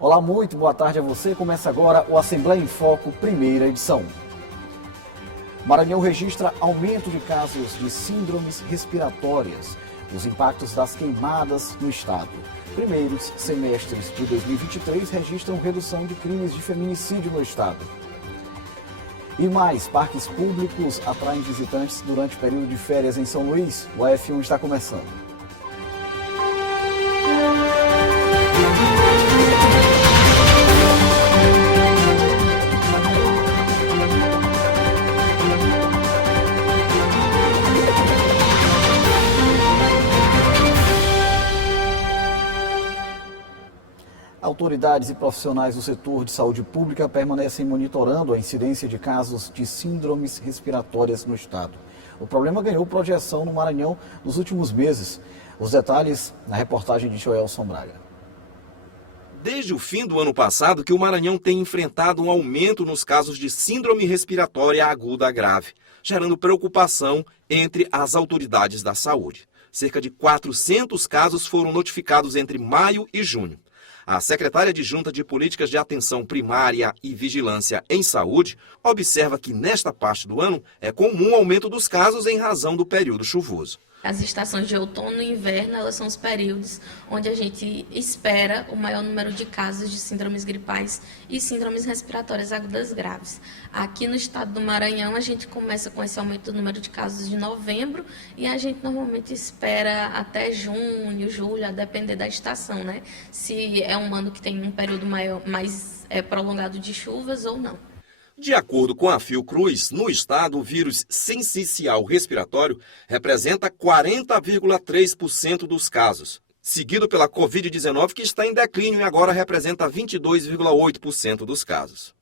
Olá, muito boa tarde a você. Começa agora o Assembleia em Foco, primeira edição. Maranhão registra aumento de casos de síndromes respiratórias. Os impactos das queimadas no estado. Primeiros semestres de 2023 registram redução de crimes de feminicídio no estado. E mais, parques públicos atraem visitantes durante o período de férias em São Luís. O AF1 está começando. Autoridades e profissionais do setor de saúde pública permanecem monitorando a incidência de casos de síndromes respiratórias no estado. O problema ganhou projeção no Maranhão nos últimos meses. Os detalhes na reportagem de Joelson Braga. Desde o fim do ano passado que o Maranhão tem enfrentado um aumento nos casos de síndrome respiratória aguda grave, gerando preocupação entre as autoridades da saúde. Cerca de 400 casos foram notificados entre maio e junho. A secretária adjunta de Políticas de Atenção Primária e Vigilância em Saúde observa que nesta parte do ano é comum o aumento dos casos em razão do período chuvoso. As estações de outono e inverno, elas são os períodos onde a gente espera o maior número de casos de síndromes gripais e síndromes respiratórias agudas graves. Aqui no estado do Maranhão, a gente começa com esse aumento do número de casos de novembro e a gente normalmente espera até junho, julho, a depender da estação, né? Se é um ano que tem um período mais prolongado de chuvas ou não. De acordo com a Fiocruz, no estado, o vírus sincicial respiratório representa 40,3% dos casos, seguido pela Covid-19, que está em declínio e agora representa 22,8% dos casos.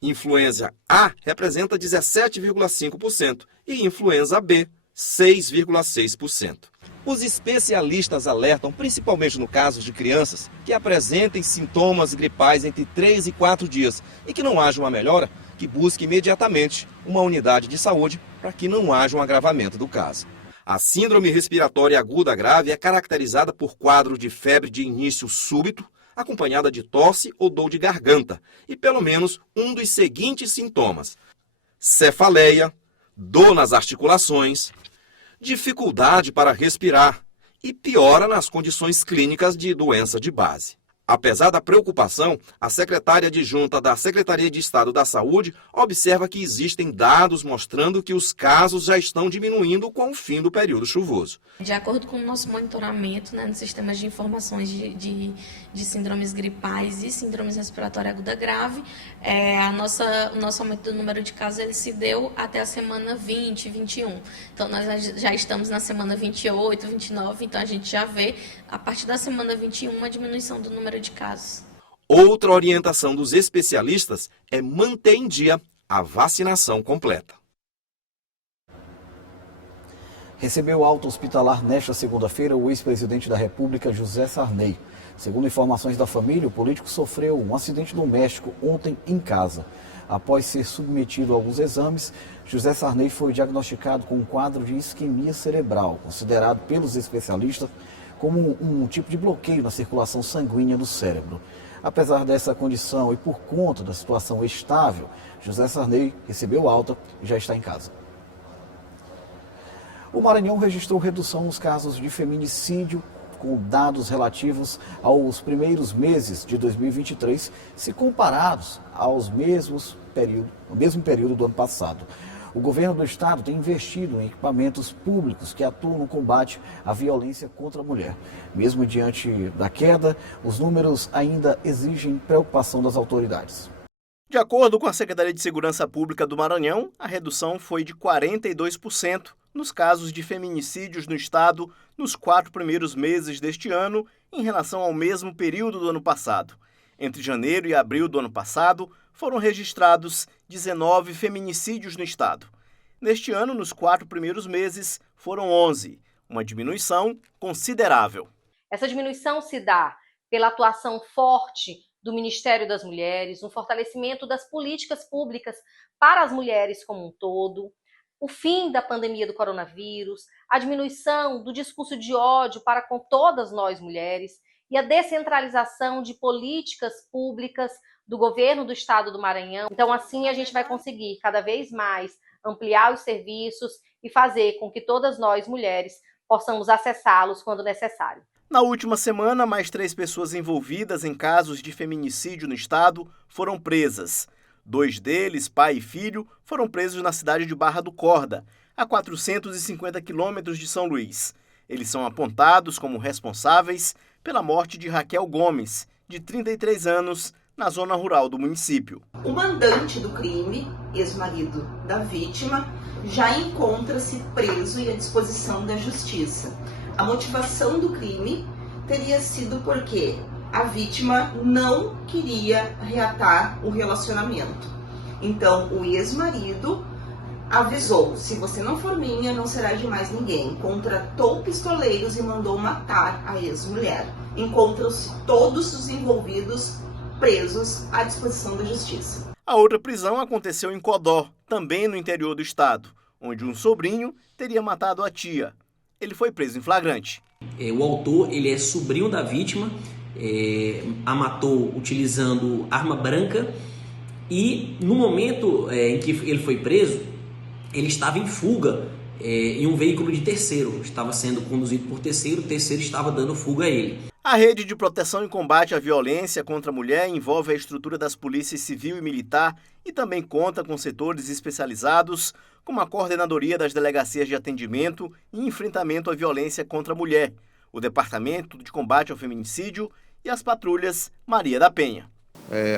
Influenza A representa 17,5% e influenza B, 6,6%. Os especialistas alertam, principalmente no caso de crianças, que apresentem sintomas gripais entre 3 e 4 dias e que não haja uma melhora, que busque imediatamente uma unidade de saúde para que não haja um agravamento do caso. A síndrome respiratória aguda grave é caracterizada por quadro de febre de início súbito, acompanhada de tosse ou dor de garganta, e pelo menos um dos seguintes sintomas: cefaleia, dor nas articulações, dificuldade para respirar e piora nas condições clínicas de doença de base. Apesar da preocupação, a secretária adjunta da Secretaria de Estado da Saúde observa que existem dados mostrando que os casos já estão diminuindo com o fim do período chuvoso. De acordo com o nosso monitoramento, né, nos sistemas de informações de síndromes gripais e síndromes respiratória aguda grave, o nosso aumento do número de casos ele se deu até a semana 20, 21. Então, nós já estamos na semana 28, 29, então a gente já vê, a partir da semana 21, uma diminuição do número de casos. Outra orientação dos especialistas é manter em dia a vacinação completa. Recebeu alta hospitalar nesta segunda-feira o ex-presidente da República, José Sarney. Segundo informações da família, o político sofreu um acidente doméstico ontem em casa. Após ser submetido a alguns exames, José Sarney foi diagnosticado com um quadro de isquemia cerebral, considerado pelos especialistas como um tipo de bloqueio na circulação sanguínea do cérebro. Apesar dessa condição e por conta da situação estável, José Sarney recebeu alta e já está em casa. O Maranhão registrou redução nos casos de feminicídio, com dados relativos aos primeiros meses de 2023, se comparados ao mesmo período do ano passado. O governo do estado tem investido em equipamentos públicos que atuam no combate à violência contra a mulher. Mesmo diante da queda, os números ainda exigem preocupação das autoridades. De acordo com a Secretaria de Segurança Pública do Maranhão, a redução foi de 42% nos casos de feminicídios no estado nos 4 primeiros meses deste ano em relação ao mesmo período do ano passado. Entre janeiro e abril do ano passado, foram registrados 19 feminicídios no estado. Neste ano, nos 4 primeiros meses, foram 11, uma diminuição considerável. Essa diminuição se dá pela atuação forte do Ministério das Mulheres, um fortalecimento das políticas públicas para as mulheres como um todo, o fim da pandemia do coronavírus, a diminuição do discurso de ódio para com todas nós mulheres e a descentralização de políticas públicas do governo do estado do Maranhão. Então, assim, a gente vai conseguir cada vez mais ampliar os serviços e fazer com que todas nós, mulheres, possamos acessá-los quando necessário. Na última semana, mais 3 pessoas envolvidas em casos de feminicídio no estado foram presas. 2 deles, pai e filho, foram presos na cidade de Barra do Corda, a 450 quilômetros de São Luís. Eles são apontados como responsáveis pela morte de Raquel Gomes, de 33 anos, na zona rural do município. O mandante do crime, ex-marido da vítima, já encontra-se preso e à disposição da justiça. A motivação do crime teria sido porque a vítima não queria reatar o relacionamento. Então, o ex-marido avisou: se você não for minha, não será de mais ninguém. Contratou pistoleiros e mandou matar a ex-mulher. Encontram-se todos os envolvidos presos à disposição da justiça. A outra prisão aconteceu em Codó, também no interior do estado, onde um sobrinho teria matado a tia. Ele foi preso em flagrante. O autor, ele é sobrinho da vítima, a matou utilizando arma branca e no momento em que ele foi preso, ele estava em fuga em um veículo de terceiro, estava sendo conduzido por terceiro, o terceiro estava dando fuga a ele. A Rede de Proteção e Combate à Violência contra a Mulher envolve a estrutura das polícias civil e militar e também conta com setores especializados, como a Coordenadoria das Delegacias de Atendimento e Enfrentamento à Violência contra a Mulher, o Departamento de Combate ao Feminicídio e as patrulhas Maria da Penha.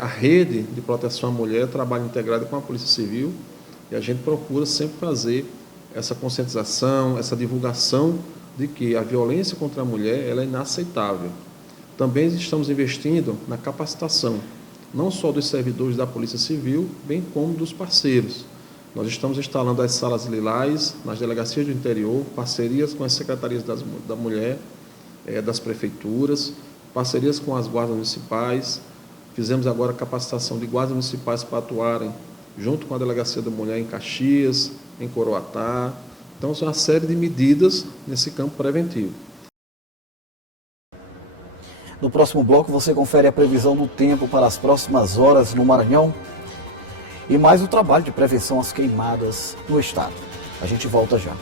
A Rede de Proteção à Mulher trabalha integrada com a Polícia Civil e a gente procura sempre fazer essa conscientização, essa divulgação de que a violência contra a mulher ela é inaceitável. Também estamos investindo na capacitação, não só dos servidores da Polícia Civil, bem como dos parceiros. Nós estamos instalando as salas lilás nas delegacias do interior, parcerias com as secretarias da mulher, das prefeituras, parcerias com as guardas municipais. Fizemos agora a capacitação de guardas municipais para atuarem junto com a Delegacia da Mulher em Caxias, em Coroatá. Então, são uma série de medidas nesse campo preventivo. No próximo bloco, você confere a previsão do tempo para as próximas horas no Maranhão e mais o trabalho de prevenção às queimadas no estado. A gente volta já.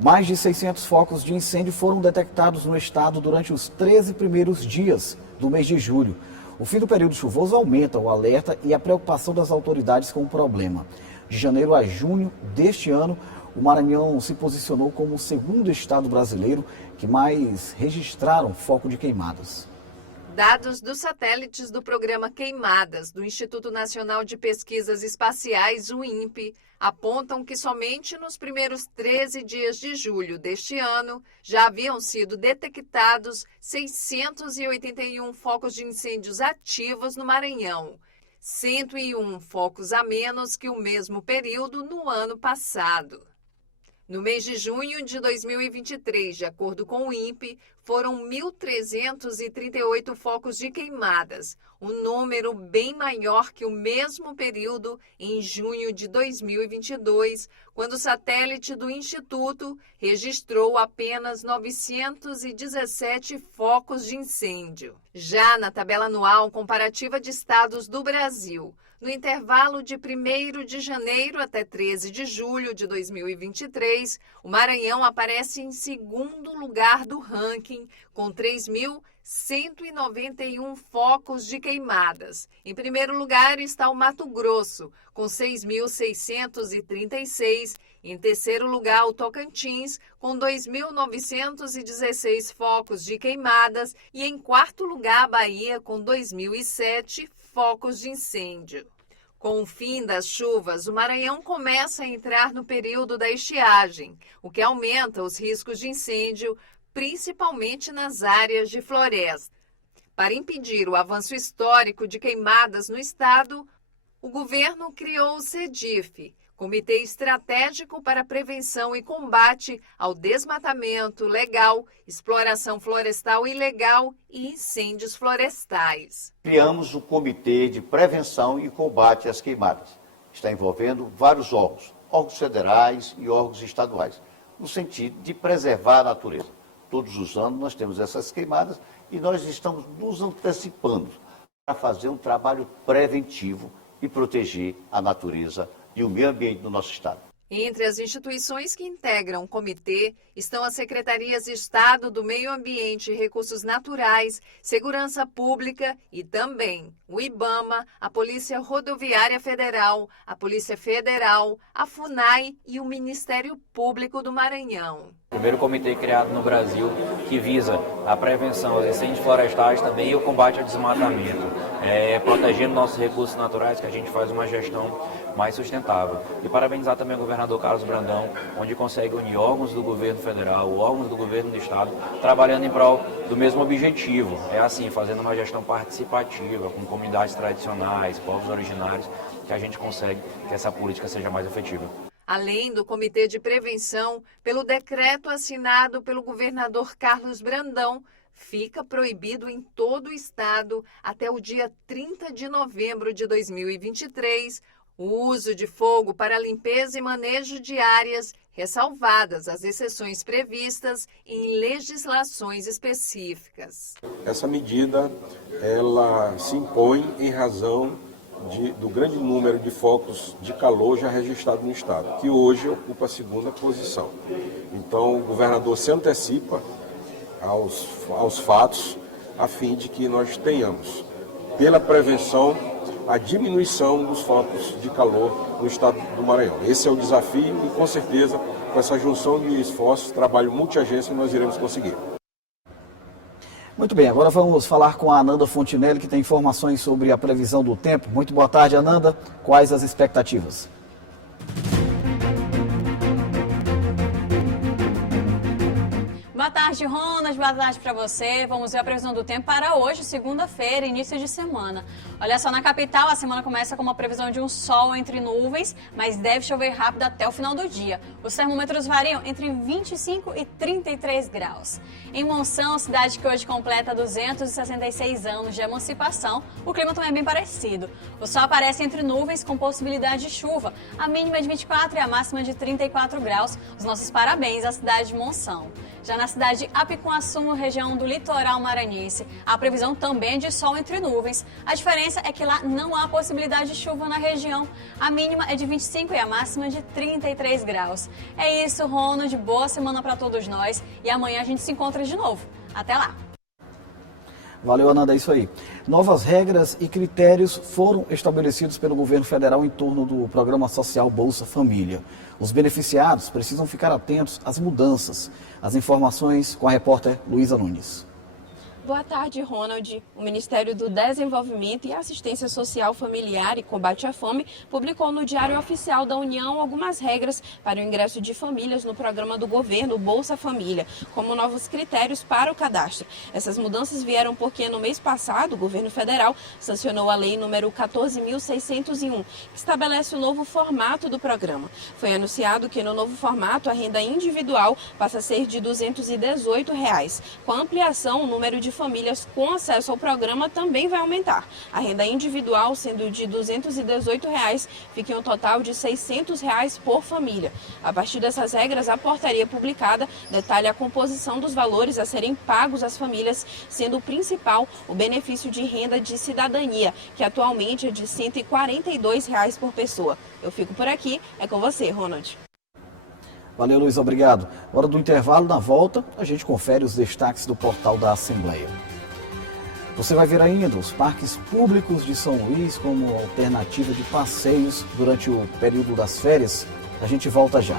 Mais de 600 focos de incêndio foram detectados no estado durante os 13 primeiros dias do mês de julho. O fim do período chuvoso aumenta o alerta e a preocupação das autoridades com o problema. De janeiro a junho deste ano, o Maranhão se posicionou como o segundo estado brasileiro que mais registraram foco de queimadas. Dados dos satélites do programa Queimadas, do Instituto Nacional de Pesquisas Espaciais, o INPE, apontam que somente nos primeiros 13 dias de julho deste ano já haviam sido detectados 681 focos de incêndios ativos no Maranhão, 101 focos a menos que o mesmo período no ano passado. No mês de junho de 2023, de acordo com o INPE, foram 1.338 focos de queimadas, um número bem maior que o mesmo período em junho de 2022, quando o satélite do Instituto registrou apenas 917 focos de incêndio. Já na tabela anual comparativa de estados do Brasil, no intervalo de 1º de janeiro até 13 de julho de 2023, o Maranhão aparece em segundo lugar do ranking, com 3.191 focos de queimadas. Em primeiro lugar está o Mato Grosso, com 6.636. Em terceiro lugar, o Tocantins, com 2.916 focos de queimadas. E em quarto lugar, a Bahia, com 2.007 focos de incêndio. Com o fim das chuvas, o Maranhão começa a entrar no período da estiagem, o que aumenta os riscos de incêndio, principalmente nas áreas de floresta. Para impedir o avanço histórico de queimadas no estado, O governo criou o CEDIF, Comitê Estratégico para a Prevenção e Combate ao Desmatamento Legal, Exploração Florestal Ilegal e Incêndios Florestais. Criamos o Comitê de Prevenção e Combate às Queimadas. Está envolvendo vários órgãos federais e órgãos estaduais, no sentido de preservar a natureza. Todos os anos nós temos essas queimadas e nós estamos nos antecipando para fazer um trabalho preventivo e proteger a natureza e o meio ambiente do nosso estado. Entre as instituições que integram o comitê estão as Secretarias de Estado do Meio Ambiente e Recursos Naturais, Segurança Pública e também o IBAMA, a Polícia Rodoviária Federal, a Polícia Federal, a FUNAI e o Ministério Público do Maranhão. O primeiro comitê criado no Brasil que visa a prevenção aos incêndios florestais também e o combate ao desmatamento, protegendo nossos recursos naturais, que a gente faz uma gestão mais sustentável. E parabenizar também o governador Carlos Brandão, onde consegue unir órgãos do governo federal, órgãos do governo do estado, trabalhando em prol do mesmo objetivo. É assim, fazendo uma gestão participativa, com comunidades tradicionais, povos originários, que a gente consegue que essa política seja mais efetiva. Além do Comitê de Prevenção, pelo decreto assinado pelo governador Carlos Brandão, fica proibido em todo o estado, até o dia 30 de novembro de 2023, o uso de fogo para limpeza e manejo de áreas, ressalvadas as exceções previstas em legislações específicas. Essa medida, ela se impõe em razão do grande número de focos de calor já registrados no estado, que hoje ocupa a segunda posição. Então, o governador se antecipa aos fatos, a fim de que nós tenhamos, pela prevenção, a diminuição dos focos de calor no estado do Maranhão. Esse é o desafio e, com certeza, com essa junção de esforços, trabalho multiagência, nós iremos conseguir. Muito bem, agora vamos falar com a Ananda Fontinelli, que tem informações sobre a previsão do tempo. Muito boa tarde, Ananda. Quais as expectativas? Boa tarde, Ronald. Boa tarde para você. Vamos ver a previsão do tempo para hoje, segunda-feira, início de semana. Olha só, na capital a semana começa com uma previsão de um sol entre nuvens, mas deve chover rápido até o final do dia. Os termômetros variam entre 25 e 33 graus. Em Monção, cidade que hoje completa 266 anos de emancipação, o clima também é bem parecido. O sol aparece entre nuvens com possibilidade de chuva. A mínima é de 24 e a máxima de 34 graus. Os nossos parabéns à cidade de Monção. Já na cidade de Apicuaçu, região do litoral maranhense, a previsão também é de sol entre nuvens. A diferença é que lá não há possibilidade de chuva na região. A mínima é de 25 e a máxima de 33 graus. É isso, Ronald. Boa semana para todos nós. E amanhã a gente se encontra de novo. Até lá! Valeu, Ananda, é isso aí. Novas regras e critérios foram estabelecidos pelo governo federal em torno do programa social Bolsa Família. Os beneficiados precisam ficar atentos às mudanças. As informações com a repórter Luísa Nunes. Boa tarde, Ronald. O Ministério do Desenvolvimento e Assistência Social Familiar e Combate à Fome publicou no Diário Oficial da União algumas regras para o ingresso de famílias no programa do governo Bolsa Família, como novos critérios para o cadastro. Essas mudanças vieram porque no mês passado o governo federal sancionou a lei número 14.601, que estabelece o novo formato do programa. Foi anunciado que no novo formato a renda individual passa a ser de R$ 218. Com a ampliação, o número de famílias com acesso ao programa também vai aumentar. A renda individual, sendo de R$ 218, fica em um total de R$ 600 por família. A partir dessas regras, a portaria publicada detalha a composição dos valores a serem pagos às famílias, sendo o principal o benefício de renda de cidadania, que atualmente é de R$ 142 por pessoa. Eu fico por aqui, é com você, Ronald. Valeu, Luiz, obrigado. Hora do intervalo, na volta, a gente confere os destaques do portal da Assembleia. Você vai ver ainda os parques públicos de São Luís como alternativa de passeios durante o período das férias. A gente volta já.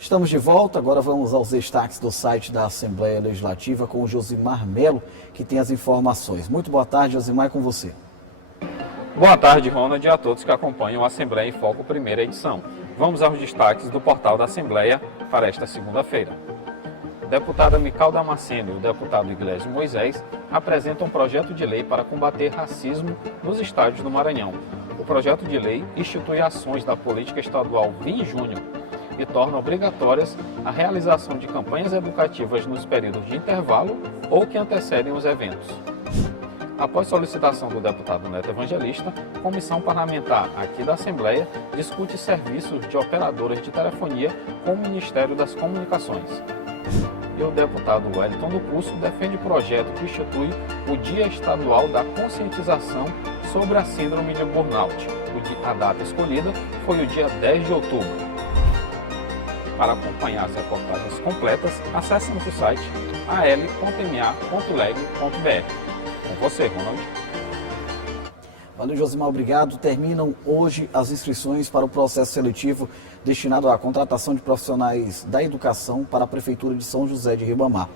Estamos de volta, agora vamos aos destaques do site da Assembleia Legislativa com o Josimar Melo, que tem as informações. Muito boa tarde, Josimar, é com você. Boa tarde, Ronald, e a todos que acompanham a Assembleia em Foco, primeira edição. Vamos aos destaques do portal da Assembleia para esta segunda-feira. A deputada Mical Damasceno e o deputado Iglesias Moisés apresentam um projeto de lei para combater racismo nos estádios do Maranhão. O projeto de lei institui ações da política estadual Vim Júnior e torna obrigatórias a realização de campanhas educativas nos períodos de intervalo ou que antecedem os eventos. Após solicitação do deputado Neto Evangelista, a Comissão Parlamentar aqui da Assembleia discute serviços de operadoras de telefonia com o Ministério das Comunicações. E o deputado Wellington do Curso defende o projeto que institui o Dia Estadual da Conscientização sobre a Síndrome de Burnout. A data escolhida foi o dia 10 de outubro. Para acompanhar as reportagens completas, acesse nosso site al.ma.leg.br. Com você, Ronald. Valeu, Josimar, obrigado. Terminam hoje as inscrições para o processo seletivo destinado à contratação de profissionais da educação para a Prefeitura de São José de Ribamar.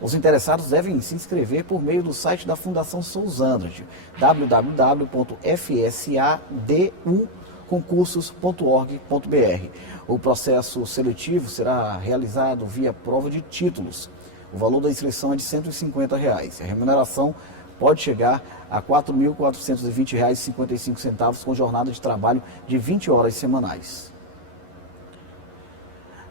Os interessados devem se inscrever por meio do site da Fundação Sousandrade, www.fsadconcursos.org.br. O processo seletivo será realizado via prova de títulos. O valor da inscrição é de R$ 150. A remuneração pode chegar a R$ 4.420,55 com jornada de trabalho de 20 horas semanais.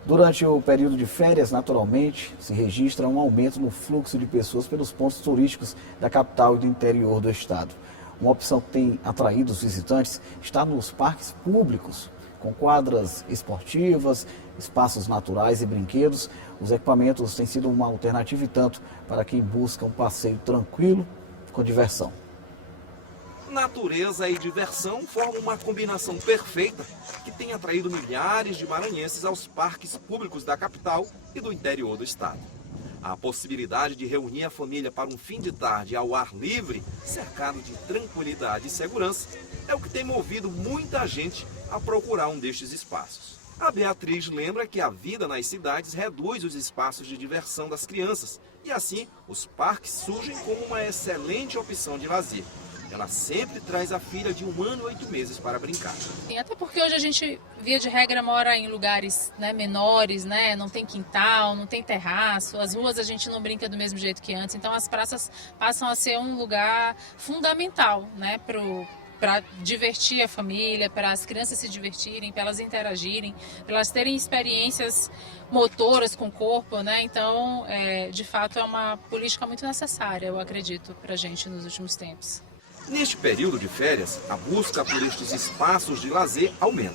Durante o período de férias, naturalmente, se registra um aumento no fluxo de pessoas pelos pontos turísticos da capital e do interior do estado. Uma opção que tem atraído os visitantes está nos parques públicos, com quadras esportivas, espaços naturais e brinquedos. Os equipamentos têm sido uma alternativa e tanto para quem busca um passeio tranquilo com diversão. Natureza e diversão formam uma combinação perfeita que tem atraído milhares de maranhenses aos parques públicos da capital e do interior do estado. A possibilidade de reunir a família para um fim de tarde ao ar livre, cercado de tranquilidade e segurança, é o que tem movido muita gente a procurar um destes espaços. A Beatriz lembra que a vida nas cidades reduz os espaços de diversão das crianças e assim os parques surgem como uma excelente opção de lazer. Ela sempre traz a filha de 1 ano e 8 meses para brincar. Até porque hoje a gente, via de regra, mora em lugares menores, não tem quintal, não tem terraço, as ruas a gente não brinca do mesmo jeito que antes, então as praças passam a ser um lugar fundamental para divertir a família, para as crianças se divertirem, para elas interagirem, para elas terem experiências motoras com o corpo, Então, de fato, é uma política muito necessária, eu acredito, para a gente nos últimos tempos. Neste período de férias, a busca por estes espaços de lazer aumenta.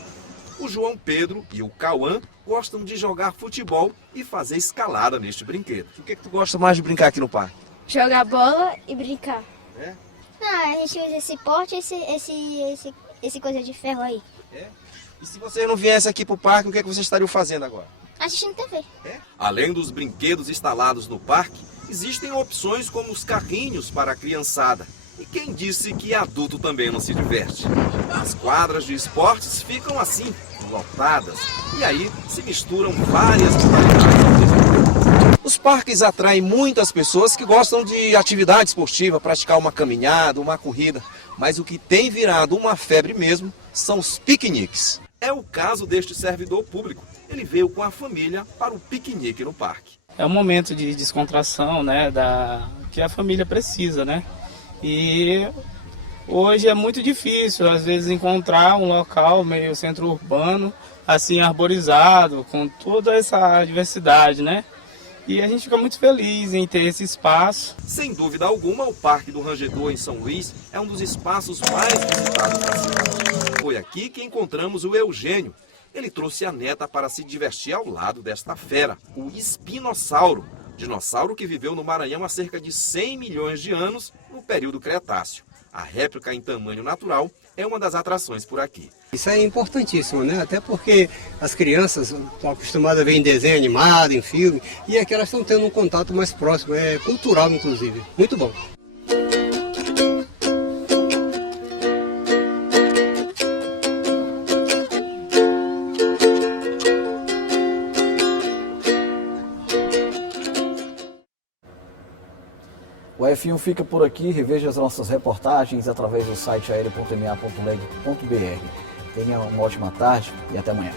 O João Pedro e o Cauã gostam de jogar futebol e fazer escalada neste brinquedo. O que tu gosta mais de brincar aqui no parque? Jogar bola e brincar. É? Não, a gente usa esse pote e esse coisa de ferro aí. É? E se vocês não viessem aqui pro parque, o que vocês estariam fazendo agora? Assistindo TV. É? Além dos brinquedos instalados no parque, existem opções como os carrinhos para a criançada. E quem disse que adulto também não se diverte? As quadras de esportes ficam assim, lotadas, e aí se misturam várias modalidades ao mesmo tempo. Os parques atraem muitas pessoas que gostam de atividade esportiva, praticar uma caminhada, uma corrida, mas o que tem virado uma febre mesmo são os piqueniques. É o caso deste servidor público. Ele veio com a família para o piquenique no parque. É um momento de descontração, que a família precisa, E hoje é muito difícil, às vezes, encontrar um local meio centro urbano, assim, arborizado, com toda essa diversidade, E a gente fica muito feliz em ter esse espaço. Sem dúvida alguma, o Parque do Rangedor, em São Luís, é um dos espaços mais visitados da cidade. Foi aqui que encontramos o Eugênio. Ele trouxe a neta para se divertir ao lado desta fera, o espinossauro. Dinossauro que viveu no Maranhão há cerca de 100 milhões de anos no período Cretáceo. A réplica em tamanho natural é uma das atrações por aqui. Isso é importantíssimo, Até porque as crianças estão acostumadas a ver em desenho animado, em filme, e aqui elas estão tendo um contato mais próximo, cultural inclusive. Muito bom. O F1 fica por aqui. Reveja as nossas reportagens através do site aéreo.ma.leg.br. Tenha uma ótima tarde e até amanhã.